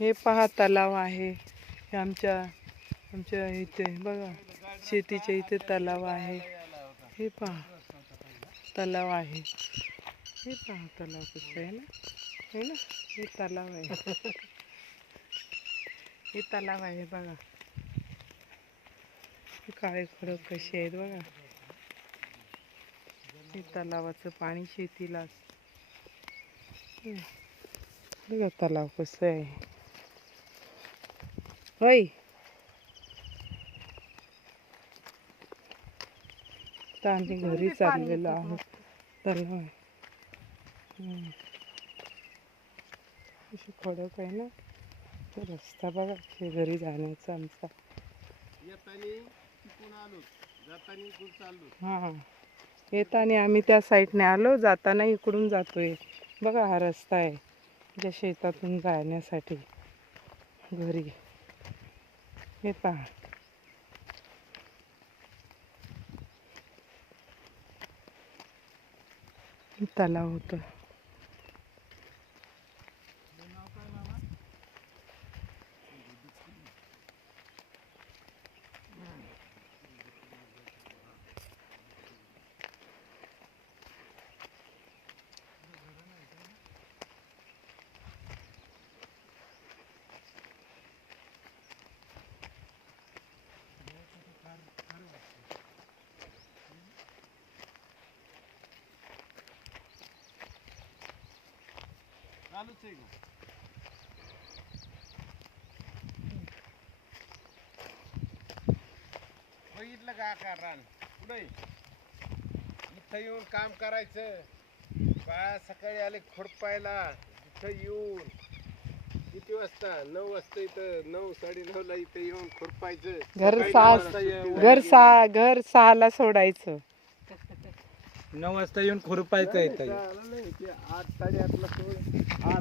हे पहा तलाव आहे. हे आमच्या इथे बघा, शेतीच्या इथे तलाव आहे. हे पहा तलाव आहे. हे पहा तलाव कसं आहे ना, है ना. हे तलाव आहे. हे तलाव आहे बघा. हे काळे खडक कसे आहेत बघा. हे तलावाचं पाणी शेतीला बघा तलाव कसं आहे. होय तर आम्ही घरी चाललेलो आहोत. तलाव आहे. अशी खडक आहे ना. तो रस्ता बघा घरी जाण्याचा आमचा. हां येताना आम्ही त्या साईडने आलो, जाताना इकडून जातोय. बघा हा रस्ता आहे ज्या शेतातून जाण्यासाठी घरी. हे पहा तलाव होतं. बघितलं का रान पुढे इथं येऊन काम करायचं. बाया सकाळी आले खुरपायला. इथं येऊन किती वाजता? 9 वाजता. इथं 9 साडेनऊला इथं येऊन खुरपायचं. घर 6ला सोडायचं. 9 वाजता येऊन खुरपायचं इथं. 8 साडेआठला सोड.